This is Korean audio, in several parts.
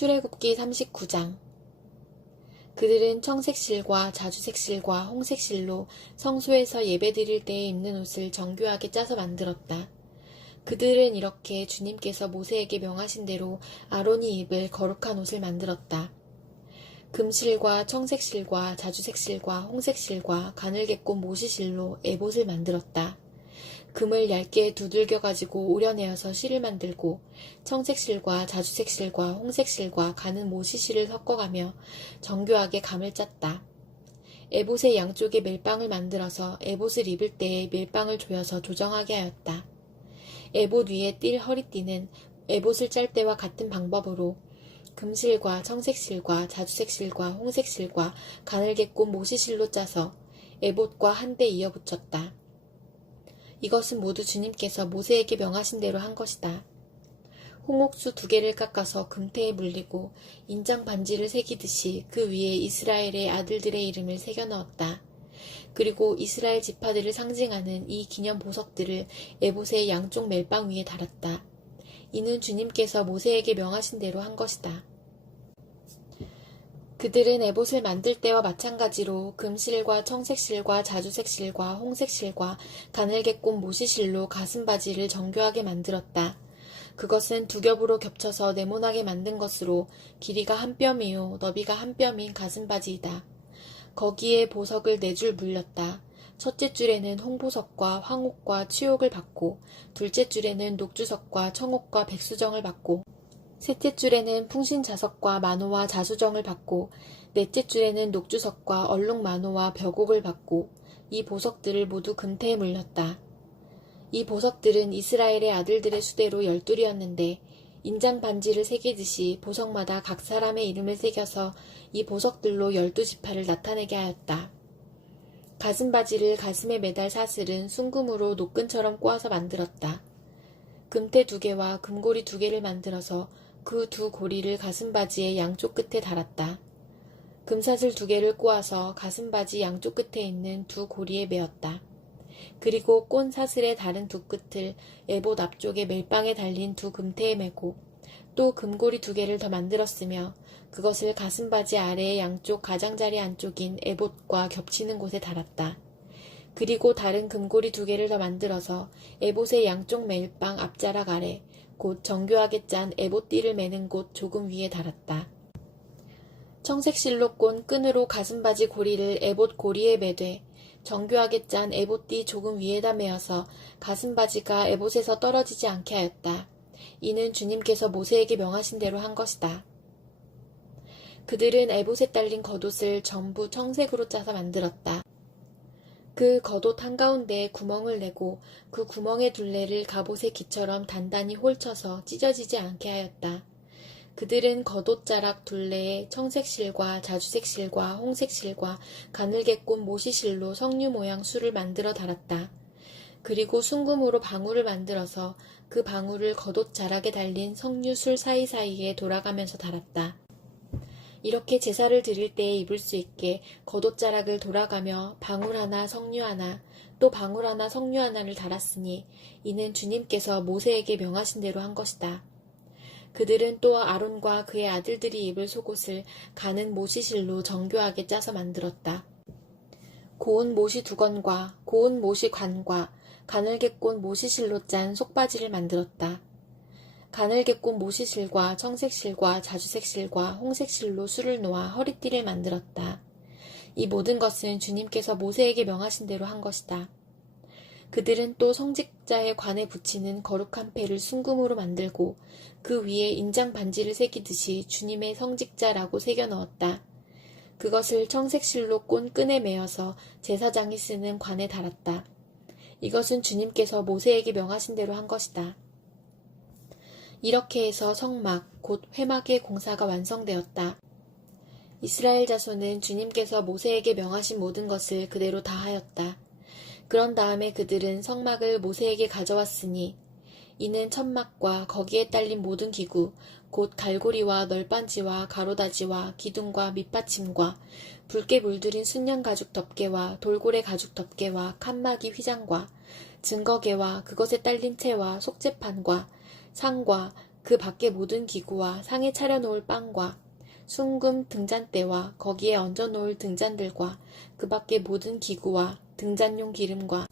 출애굽기 39장. 그들은 청색실과 자주색실과 홍색실로 성소에서 예배드릴 때에 입는 옷을 정교하게 짜서 만들었다. 그들은 이렇게 주님께서 모세에게 명하신 대로 아론이 입을 거룩한 옷을 만들었다. 금실과 청색실과 자주색실과 홍색실과 가늘게꽃 모시실로 에봇을 만들었다. 금을 얇게 두들겨 가지고 오려내어서 실을 만들고 청색실과 자주색실과 홍색실과 가는 모시실을 섞어가며 정교하게 감을 짰다. 에봇의 양쪽에 멜빵을 만들어서 에봇을 입을 때에 멜빵을 조여서 조정하게 하였다. 에봇 위에 띌 허리띠는 에봇을 짤 때와 같은 방법으로 금실과 청색실과 자주색실과 홍색실과 가늘게꽃 모시실로 짜서 에봇과 한데 이어 붙였다. 이것은 모두 주님께서 모세에게 명하신 대로 한 것이다. 홍옥수 2개를 깎아서 금태에 물리고 인장 반지를 새기듯이 그 위에 이스라엘의 아들들의 이름을 새겨 넣었다. 그리고 이스라엘 지파들을 상징하는 이 기념 보석들을 에봇의 양쪽 멜빵 위에 달았다. 이는 주님께서 모세에게 명하신 대로 한 것이다. 그들은 에봇을 만들 때와 마찬가지로 금실과 청색실과 자주색실과 홍색실과 가늘게꽃 모시실로 가슴바지를 정교하게 만들었다. 그것은 2겹으로 겹쳐서 네모나게 만든 것으로 길이가 1뼘이요 너비가 1뼘인 가슴바지이다. 거기에 보석을 4줄 물렸다. 첫째 줄에는 홍보석과 황옥과 취옥을 받고 둘째 줄에는 녹주석과 청옥과 백수정을 받고 셋째 줄에는 풍신자석과 만호와 자수정을 받고 넷째 줄에는 녹주석과 얼룩만호와 벽옥을 받고 이 보석들을 모두 금태에 물렸다. 이 보석들은 이스라엘의 아들들의 수대로 12이었는데 인장 반지를 새기듯이 보석마다 각 사람의 이름을 새겨서 이 보석들로 12지파를 나타내게 하였다. 가슴바지를 가슴에 매달 사슬은 순금으로 노끈처럼 꼬아서 만들었다. 금태 2개와 금고리 2개를 만들어서 그 2 고리를 가슴바지의 양쪽 끝에 달았다. 금사슬 2개를 꼬아서 가슴바지 양쪽 끝에 있는 2 고리에 메었다. 그리고 꼰 사슬의 다른 2 끝을 에봇 앞쪽에 멜빵에 달린 2 금태에 메고 또 금고리 2개를 더 만들었으며 그것을 가슴바지 아래의 양쪽 가장자리 안쪽인 에봇과 겹치는 곳에 달았다. 그리고 다른 금고리 2개를 더 만들어서 에봇의 양쪽 멜빵 앞자락 아래 곧 정교하게 짠 에봇띠를 매는 곳 조금 위에 달았다. 청색실로 꼰 끈으로 가슴바지 고리를 에봇 고리에 매되 정교하게 짠 에봇띠 조금 위에다 메어서 가슴바지가 에봇에서 떨어지지 않게 하였다. 이는 주님께서 모세에게 명하신 대로 한 것이다. 그들은 에봇에 딸린 겉옷을 전부 청색으로 짜서 만들었다. 그 겉옷 한가운데에 구멍을 내고 그 구멍의 둘레를 갑옷의 기처럼 단단히 홀쳐서 찢어지지 않게 하였다. 그들은 겉옷자락 둘레에 청색실과 자주색실과 홍색실과 가늘게꽃 모시실로 석류 모양 술을 만들어 달았다. 그리고 순금으로 방울을 만들어서 그 방울을 겉옷자락에 달린 석류술 사이사이에 돌아가면서 달았다. 이렇게 제사를 드릴 때에 입을 수 있게 겉옷자락을 돌아가며 방울 하나 석류 하나 또 방울 하나 석류 하나를 달았으니 이는 주님께서 모세에게 명하신 대로 한 것이다. 그들은 또 아론과 그의 아들들이 입을 속옷을 가는 모시실로 정교하게 짜서 만들었다. 고운 모시 2건과 고운 모시 관과 가늘게꽃 모시실로 짠 속바지를 만들었다. 가늘게꽃 모시실과 청색실과 자주색실과 홍색실로 술을 놓아 허리띠를 만들었다. 이 모든 것은 주님께서 모세에게 명하신 대로 한 것이다. 그들은 또 성직자의 관에 붙이는 거룩한 패를 순금으로 만들고 그 위에 인장 반지를 새기듯이 주님의 성직자라고 새겨 넣었다. 그것을 청색실로 꼰 끈에 매어서 제사장이 쓰는 관에 달았다. 이것은 주님께서 모세에게 명하신 대로 한 것이다. 이렇게 해서 성막, 곧 회막의 공사가 완성되었다. 이스라엘 자손은 주님께서 모세에게 명하신 모든 것을 그대로 다 하였다. 그런 다음에 그들은 성막을 모세에게 가져왔으니 이는 천막과 거기에 딸린 모든 기구, 곧 갈고리와 널빤지와 가로다지와 기둥과 밑받침과 붉게 물들인 순양 가죽 덮개와 돌고래 가죽 덮개와 칸막이 휘장과 증거개와 그것에 딸린 채와 속죄판과 상과 그 밖의 모든 기구와 상에 차려놓을 빵과 순금 등잔대와 거기에 얹어놓을 등잔들과 그 밖의 모든 기구와 등잔용 기름과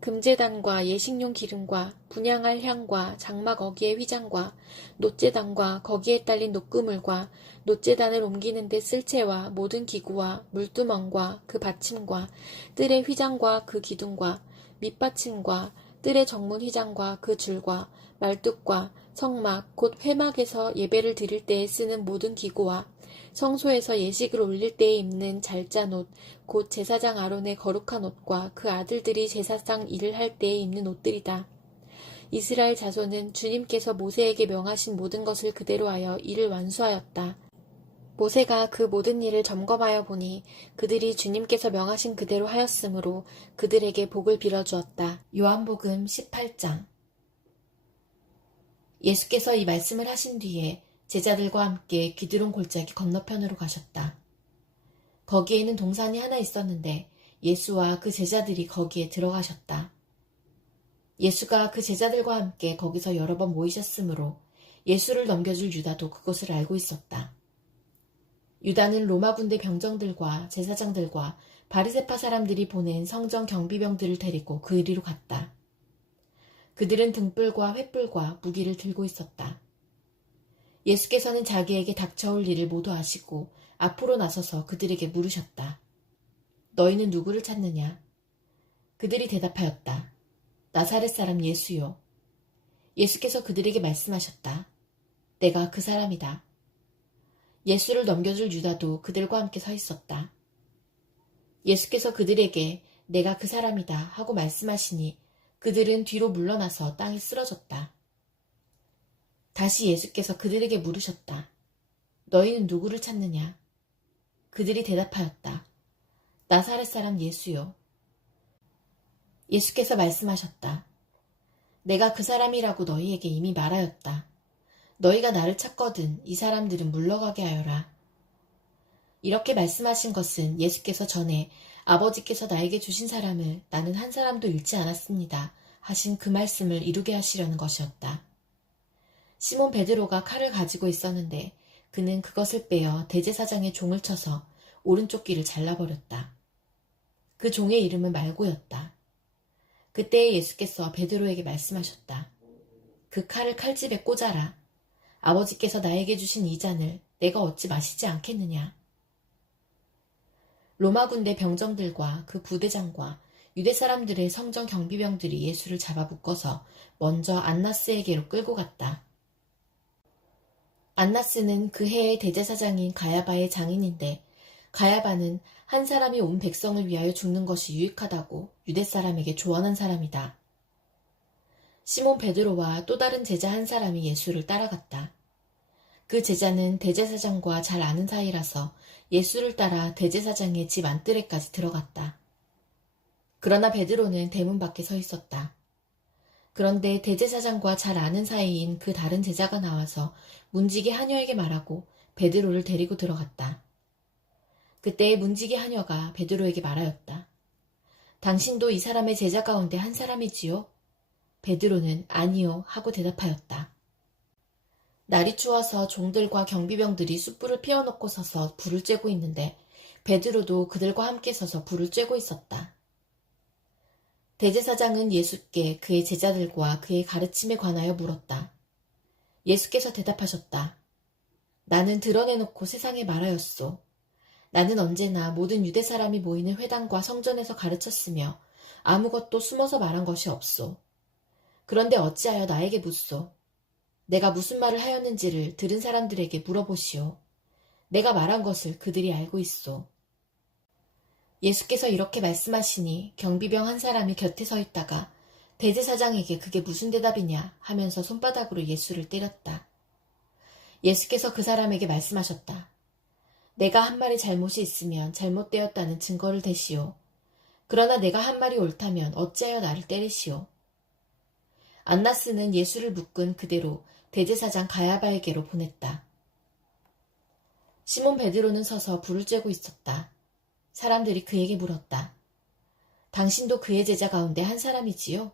금제단과 예식용 기름과 분향할 향과 장막 어기의 휘장과 놋제단과 거기에 딸린 놋그물과 놋제단을 옮기는 데 쓸 채와 모든 기구와 물두멍과 그 받침과 뜰의 휘장과 그 기둥과 밑받침과 뜰의 정문 휘장과 그 줄과 말뚝과 성막 곧 회막에서 예배를 드릴 때에 쓰는 모든 기구와 성소에서 예식을 올릴 때에 입는 잘짠옷 곧 제사장 아론의 거룩한 옷과 그 아들들이 제사상 일을 할 때에 입는 옷들이다. 이스라엘 자손은 주님께서 모세에게 명하신 모든 것을 그대로 하여 일을 완수하였다. 모세가 그 모든 일을 점검하여 보니 그들이 주님께서 명하신 그대로 하였으므로 그들에게 복을 빌어주었다. 요한복음 18장. 예수께서 이 말씀을 하신 뒤에 제자들과 함께 기드론 골짜기 건너편으로 가셨다. 거기에는 동산이 하나 있었는데 예수와 그 제자들이 거기에 들어가셨다. 예수가 그 제자들과 함께 거기서 여러 번 모이셨으므로 예수를 넘겨줄 유다도 그것을 알고 있었다. 유다는 로마 군대 병정들과 제사장들과 바리새파 사람들이 보낸 성전 경비병들을 데리고 그 이리로 갔다. 그들은 등불과 횃불과 무기를 들고 있었다. 예수께서는 자기에게 닥쳐올 일을 모두 아시고 앞으로 나서서 그들에게 물으셨다. 너희는 누구를 찾느냐? 그들이 대답하였다. 나사렛 사람 예수요. 예수께서 그들에게 말씀하셨다. 내가 그 사람이다. 예수를 넘겨줄 유다도 그들과 함께 서 있었다. 예수께서 그들에게 내가 그 사람이다 하고 말씀하시니 그들은 뒤로 물러나서 땅에 쓰러졌다. 다시 예수께서 그들에게 물으셨다. 너희는 누구를 찾느냐? 그들이 대답하였다. 나사렛 사람 예수요. 예수께서 말씀하셨다. 내가 그 사람이라고 너희에게 이미 말하였다. 너희가 나를 찾거든 이 사람들은 물러가게 하여라. 이렇게 말씀하신 것은 예수께서 전에 아버지께서 나에게 주신 사람을 나는 한 사람도 잃지 않았습니다 하신 그 말씀을 이루게 하시려는 것이었다. 시몬 베드로가 칼을 가지고 있었는데 그는 그것을 빼어 대제사장의 종을 쳐서 오른쪽 귀를 잘라버렸다. 그 종의 이름은 말고였다. 그때에 예수께서 베드로에게 말씀하셨다. 그 칼을 칼집에 꽂아라. 아버지께서 나에게 주신 이 잔을 내가 어찌 마시지 않겠느냐. 로마 군대 병정들과 그 부대장과 유대 사람들의 성전 경비병들이 예수를 잡아 묶어서 먼저 안나스에게로 끌고 갔다. 안나스는 그 해의 대제사장인 가야바의 장인인데 가야바는 한 사람이 온 백성을 위하여 죽는 것이 유익하다고 유대 사람에게 조언한 사람이다. 시몬 베드로와 또 다른 제자 한 사람이 예수를 따라갔다. 그 제자는 대제사장과 잘 아는 사이라서 예수를 따라 대제사장의 집 안뜰에까지 들어갔다. 그러나 베드로는 대문 밖에 서 있었다. 그런데 대제사장과 잘 아는 사이인 그 다른 제자가 나와서 문지기 하녀에게 말하고 베드로를 데리고 들어갔다. 그때의 문지기 하녀가 베드로에게 말하였다. 당신도 이 사람의 제자 가운데 한 사람이지요? 베드로는 아니요 하고 대답하였다. 날이 추워서 종들과 경비병들이 숯불을 피워놓고 서서 불을 쬐고 있는데 베드로도 그들과 함께 서서 불을 쬐고 있었다. 대제사장은 예수께 그의 제자들과 그의 가르침에 관하여 물었다. 예수께서 대답하셨다. 나는 드러내놓고 세상에 말하였소. 나는 언제나 모든 유대 사람이 모이는 회당과 성전에서 가르쳤으며 아무것도 숨어서 말한 것이 없소. 그런데 어찌하여 나에게 묻소. 내가 무슨 말을 하였는지를 들은 사람들에게 물어보시오. 내가 말한 것을 그들이 알고 있소. 예수께서 이렇게 말씀하시니 경비병 한 사람이 곁에 서 있다가 대제사장에게 그게 무슨 대답이냐 하면서 손바닥으로 예수를 때렸다. 예수께서 그 사람에게 말씀하셨다. 내가 한 말이 잘못이 있으면 잘못되었다는 증거를 대시오. 그러나 내가 한 말이 옳다면 어찌하여 나를 때리시오. 안나스는 예수를 묶은 그대로 대제사장 가야바에게로 보냈다. 시몬 베드로는 서서 불을 쬐고 있었다. 사람들이 그에게 물었다. 당신도 그의 제자 가운데 한 사람이지요?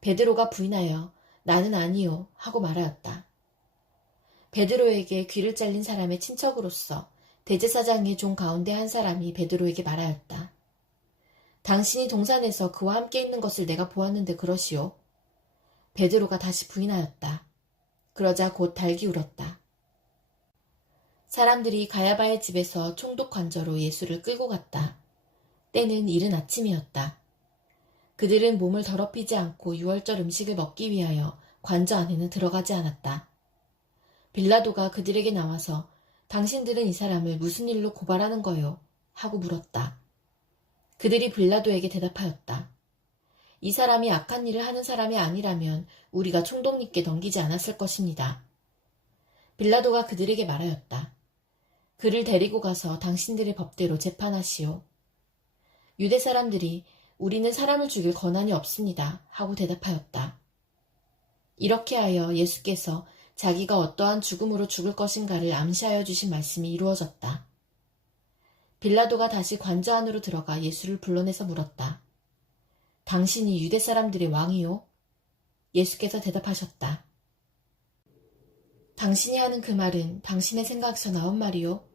베드로가 부인하여 나는 아니요 하고 말하였다. 베드로에게 귀를 잘린 사람의 친척으로서 대제사장의 종 가운데 한 사람이 베드로에게 말하였다. 당신이 동산에서 그와 함께 있는 것을 내가 보았는데 그러시오. 베드로가 다시 부인하였다. 그러자 곧 달기 울었다. 사람들이 가야바의 집에서 총독 관저로 예수를 끌고 갔다. 때는 이른 아침이었다. 그들은 몸을 더럽히지 않고 유월절 음식을 먹기 위하여 관저 안에는 들어가지 않았다. 빌라도가 그들에게 나와서 당신들은 이 사람을 무슨 일로 고발하는 거요? 하고 물었다. 그들이 빌라도에게 대답하였다. 이 사람이 악한 일을 하는 사람이 아니라면 우리가 총독님께 넘기지 않았을 것입니다. 빌라도가 그들에게 말하였다. 그를 데리고 가서 당신들의 법대로 재판하시오. 유대 사람들이 우리는 사람을 죽일 권한이 없습니다. 하고 대답하였다. 이렇게 하여 예수께서 자기가 어떠한 죽음으로 죽을 것인가를 암시하여 주신 말씀이 이루어졌다. 빌라도가 다시 관저 안으로 들어가 예수를 불러내서 물었다. 당신이 유대 사람들의 왕이요? 예수께서 대답하셨다. 당신이 하는 그 말은 당신의 생각에서 나온 말이요?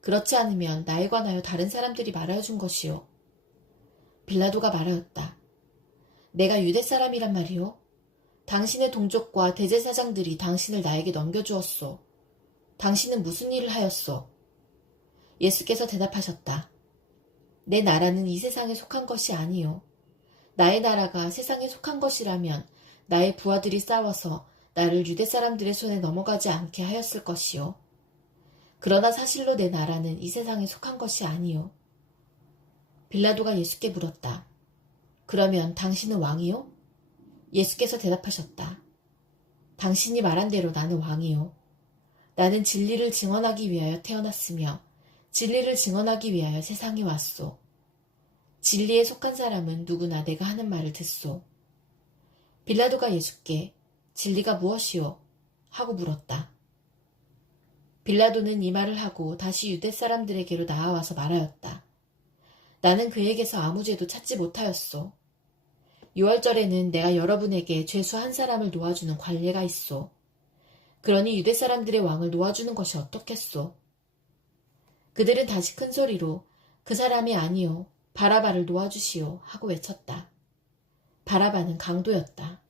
그렇지 않으면 나에 관하여 다른 사람들이 말하여 준 것이요. 빌라도가 말하였다. 내가 유대 사람이란 말이요? 당신의 동족과 대제사장들이 당신을 나에게 넘겨주었소. 당신은 무슨 일을 하였소? 예수께서 대답하셨다. 내 나라는 이 세상에 속한 것이 아니요. 나의 나라가 세상에 속한 것이라면 나의 부하들이 싸워서 나를 유대 사람들의 손에 넘어가지 않게 하였을 것이요. 그러나 사실로 내 나라는 이 세상에 속한 것이 아니요. 빌라도가 예수께 물었다. 그러면 당신은 왕이요? 예수께서 대답하셨다. 당신이 말한 대로 나는 왕이요. 나는 진리를 증언하기 위하여 태어났으며 진리를 증언하기 위하여 세상에 왔소. 진리에 속한 사람은 누구나 내가 하는 말을 듣소. 빌라도가 예수께 진리가 무엇이요? 하고 물었다. 빌라도는 이 말을 하고 다시 유대 사람들에게로 나아와서 말하였다. 나는 그에게서 아무 죄도 찾지 못하였소. 유월절에는 내가 여러분에게 죄수 한 사람을 놓아주는 관례가 있소. 그러니 유대 사람들의 왕을 놓아주는 것이 어떻겠소? 그들은 다시 큰 소리로 그 사람이 아니요 바라바를 놓아주시오 하고 외쳤다. 바라바는 강도였다.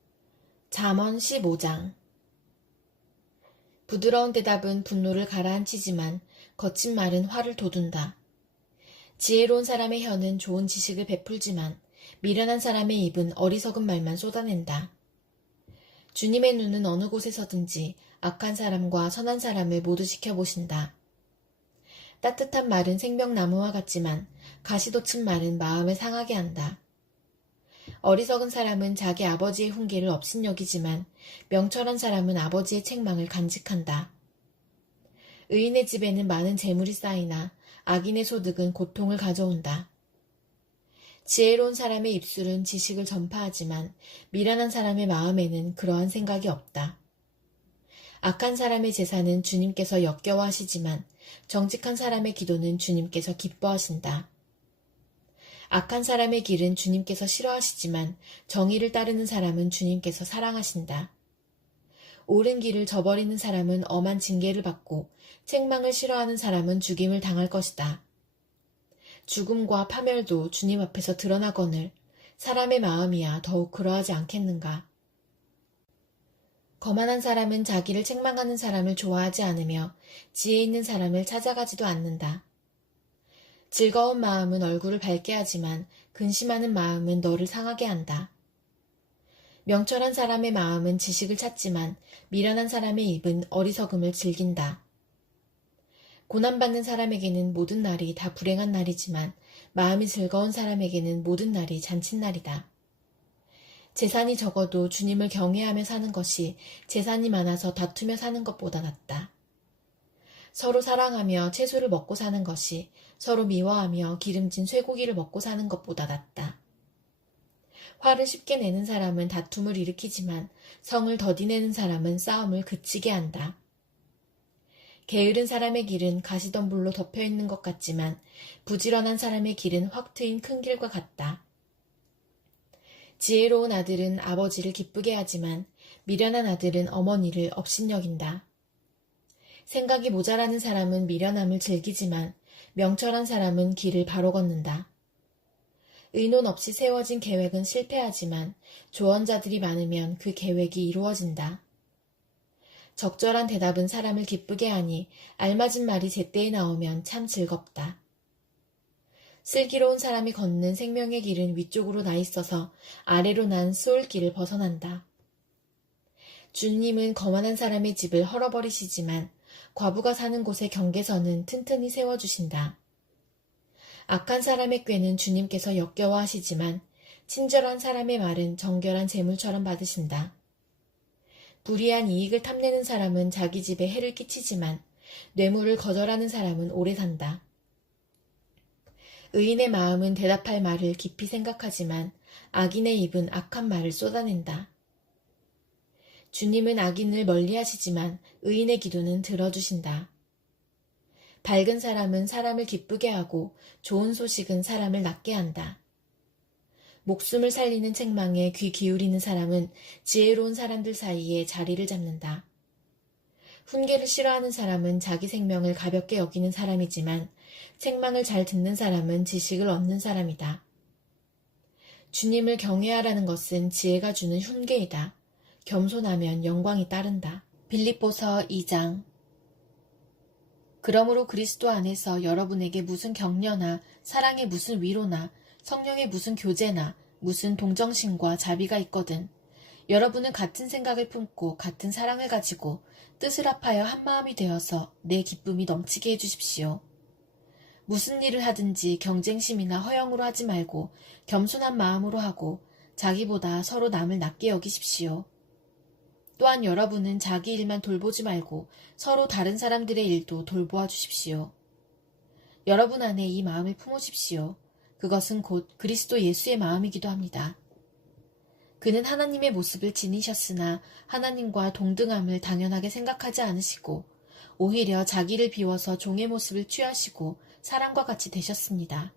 잠언 15장. 부드러운 대답은 분노를 가라앉히지만 거친 말은 화를 돋운다. 지혜로운 사람의 혀는 좋은 지식을 베풀지만 미련한 사람의 입은 어리석은 말만 쏟아낸다. 주님의 눈은 어느 곳에서든지 악한 사람과 선한 사람을 모두 지켜보신다. 따뜻한 말은 생명나무와 같지만 가시돋친 말은 마음을 상하게 한다. 어리석은 사람은 자기 아버지의 훈계를 업신여기지만 명철한 사람은 아버지의 책망을 간직한다. 의인의 집에는 많은 재물이 쌓이나 악인의 소득은 고통을 가져온다. 지혜로운 사람의 입술은 지식을 전파하지만 미련한 사람의 마음에는 그러한 생각이 없다. 악한 사람의 제사는 주님께서 역겨워하시지만 정직한 사람의 기도는 주님께서 기뻐하신다. 악한 사람의 길은 주님께서 싫어하시지만 정의를 따르는 사람은 주님께서 사랑하신다. 옳은 길을 저버리는 사람은 엄한 징계를 받고 책망을 싫어하는 사람은 죽임을 당할 것이다. 죽음과 파멸도 주님 앞에서 드러나거늘 사람의 마음이야 더욱 그러하지 않겠는가. 거만한 사람은 자기를 책망하는 사람을 좋아하지 않으며 지혜 있는 사람을 찾아가지도 않는다. 즐거운 마음은 얼굴을 밝게 하지만 근심하는 마음은 너를 상하게 한다. 명철한 사람의 마음은 지식을 찾지만 미련한 사람의 입은 어리석음을 즐긴다. 고난받는 사람에게는 모든 날이 다 불행한 날이지만 마음이 즐거운 사람에게는 모든 날이 잔칫날이다. 재산이 적어도 주님을 경외하며 사는 것이 재산이 많아서 다투며 사는 것보다 낫다. 서로 사랑하며 채소를 먹고 사는 것이 서로 미워하며 기름진 쇠고기를 먹고 사는 것보다 낫다. 화를 쉽게 내는 사람은 다툼을 일으키지만 성을 더디내는 사람은 싸움을 그치게 한다. 게으른 사람의 길은 가시덤불로 덮여있는 것 같지만 부지런한 사람의 길은 확 트인 큰 길과 같다. 지혜로운 아들은 아버지를 기쁘게 하지만 미련한 아들은 어머니를 업신여긴다. 생각이 모자라는 사람은 미련함을 즐기지만 명철한 사람은 길을 바로 걷는다. 의논 없이 세워진 계획은 실패하지만 조언자들이 많으면 그 계획이 이루어진다. 적절한 대답은 사람을 기쁘게 하니 알맞은 말이 제때에 나오면 참 즐겁다. 슬기로운 사람이 걷는 생명의 길은 위쪽으로 나 있어서 아래로 난 수올길을 벗어난다. 주님은 거만한 사람의 집을 헐어버리시지만 과부가 사는 곳의 경계선은 튼튼히 세워주신다. 악한 사람의 꾀는 주님께서 역겨워하시지만 친절한 사람의 말은 정결한 재물처럼 받으신다. 불이한 이익을 탐내는 사람은 자기 집에 해를 끼치지만 뇌물을 거절하는 사람은 오래 산다. 의인의 마음은 대답할 말을 깊이 생각하지만 악인의 입은 악한 말을 쏟아낸다. 주님은 악인을 멀리하시지만 의인의 기도는 들어주신다. 밝은 사람은 사람을 기쁘게 하고 좋은 소식은 사람을 낫게 한다. 목숨을 살리는 책망에 귀 기울이는 사람은 지혜로운 사람들 사이에 자리를 잡는다. 훈계를 싫어하는 사람은 자기 생명을 가볍게 여기는 사람이지만 책망을 잘 듣는 사람은 지식을 얻는 사람이다. 주님을 경외하라는 것은 지혜가 주는 훈계이다. 겸손하면 영광이 따른다. 빌립보서 2장. 그러므로 그리스도 안에서 여러분에게 무슨 격려나 사랑의 무슨 위로나 성령의 무슨 교제나 무슨 동정심과 자비가 있거든 여러분은 같은 생각을 품고 같은 사랑을 가지고 뜻을 합하여 한마음이 되어서 내 기쁨이 넘치게 해주십시오. 무슨 일을 하든지 경쟁심이나 허영으로 하지 말고 겸손한 마음으로 하고 자기보다 서로 남을 낮게 여기십시오. 또한 여러분은 자기 일만 돌보지 말고 서로 다른 사람들의 일도 돌보아 주십시오. 여러분 안에 이 마음을 품으십시오. 그것은 곧 그리스도 예수의 마음이기도 합니다. 그는 하나님의 모습을 지니셨으나 하나님과 동등함을 당연하게 생각하지 않으시고 오히려 자기를 비워서 종의 모습을 취하시고 사람과 같이 되셨습니다.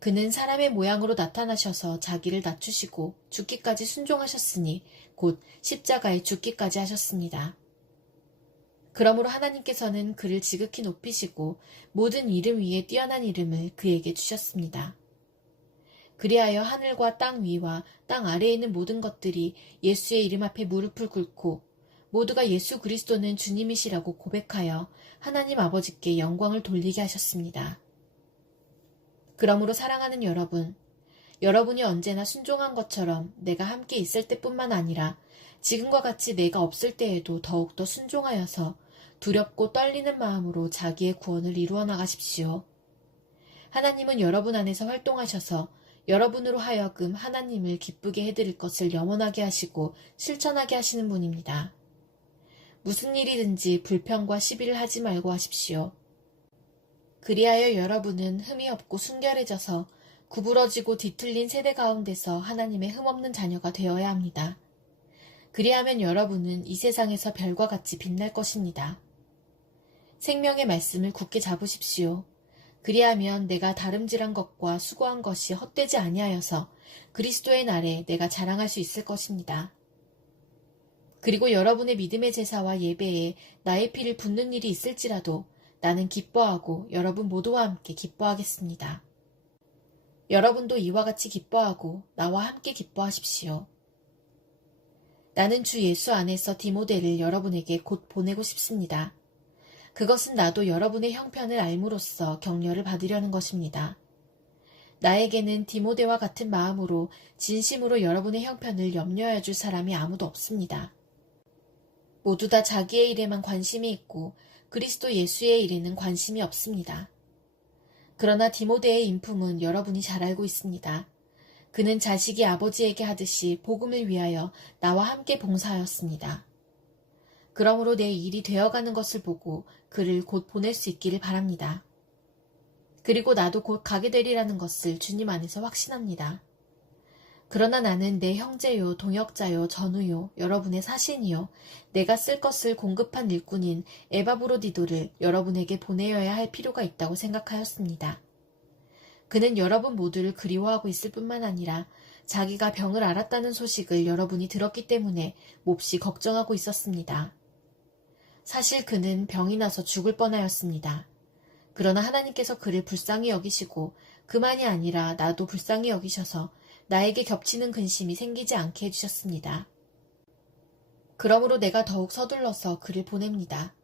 그는 사람의 모양으로 나타나셔서 자기를 낮추시고 죽기까지 순종하셨으니 곧 십자가에 죽기까지 하셨습니다. 그러므로 하나님께서는 그를 지극히 높이시고 모든 이름 위에 뛰어난 이름을 그에게 주셨습니다. 그리하여 하늘과 땅 위와 땅 아래에 있는 모든 것들이 예수의 이름 앞에 무릎을 꿇고 모두가 예수 그리스도는 주님이시라고 고백하여 하나님 아버지께 영광을 돌리게 하셨습니다. 그러므로 사랑하는 여러분, 여러분이 언제나 순종한 것처럼 내가 함께 있을 때뿐만 아니라 지금과 같이 내가 없을 때에도 더욱더 순종하여서 두렵고 떨리는 마음으로 자기의 구원을 이루어 나가십시오. 하나님은 여러분 안에서 활동하셔서 여러분으로 하여금 하나님을 기쁘게 해드릴 것을 염원하게 하시고 실천하게 하시는 분입니다. 무슨 일이든지 불평과 시비를 하지 말고 하십시오. 그리하여 여러분은 흠이 없고 순결해져서 구부러지고 뒤틀린 세대 가운데서 하나님의 흠없는 자녀가 되어야 합니다. 그리하면 여러분은 이 세상에서 별과 같이 빛날 것입니다. 생명의 말씀을 굳게 잡으십시오. 그리하면 내가 다름질한 것과 수고한 것이 헛되지 아니하여서 그리스도의 날에 내가 자랑할 수 있을 것입니다. 그리고 여러분의 믿음의 제사와 예배에 나의 피를 붓는 일이 있을지라도 나는 기뻐하고 여러분 모두와 함께 기뻐하겠습니다. 여러분도 이와 같이 기뻐하고 나와 함께 기뻐하십시오. 나는 주 예수 안에서 디모데를 여러분에게 곧 보내고 싶습니다. 그것은 나도 여러분의 형편을 알므로써 격려를 받으려는 것입니다. 나에게는 디모데와 같은 마음으로 진심으로 여러분의 형편을 염려해 줄 사람이 아무도 없습니다. 모두 다 자기의 일에만 관심이 있고 그리스도 예수의 일에는 관심이 없습니다. 그러나 디모데의 인품은 여러분이 잘 알고 있습니다. 그는 자식이 아버지에게 하듯이 복음을 위하여 나와 함께 봉사하였습니다. 그러므로 내 일이 되어가는 것을 보고 그를 곧 보낼 수 있기를 바랍니다. 그리고 나도 곧 가게 되리라는 것을 주님 안에서 확신합니다. 그러나 나는 내 형제요, 동역자요, 전우요, 여러분의 사신이요, 내가 쓸 것을 공급한 일꾼인 에바브로디도를 여러분에게 보내어야 할 필요가 있다고 생각하였습니다. 그는 여러분 모두를 그리워하고 있을 뿐만 아니라 자기가 병을 앓았다는 소식을 여러분이 들었기 때문에 몹시 걱정하고 있었습니다. 사실 그는 병이 나서 죽을 뻔하였습니다. 그러나 하나님께서 그를 불쌍히 여기시고 그만이 아니라 나도 불쌍히 여기셔서 나에게 겹치는 근심이 생기지 않게 해주셨습니다. 그러므로 내가 더욱 서둘러서 그를 보냅니다.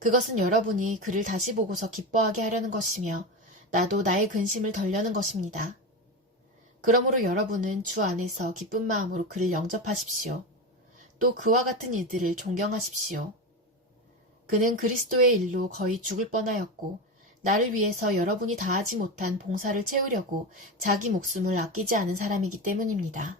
그것은 여러분이 그를 다시 보고서 기뻐하게 하려는 것이며 나도 나의 근심을 덜려는 것입니다. 그러므로 여러분은 주 안에서 기쁜 마음으로 그를 영접하십시오. 또 그와 같은 이들을 존경하십시오. 그는 그리스도의 일로 거의 죽을 뻔하였고 나를 위해서 여러분이 다하지 못한 봉사를 채우려고 자기 목숨을 아끼지 않은 사람이기 때문입니다.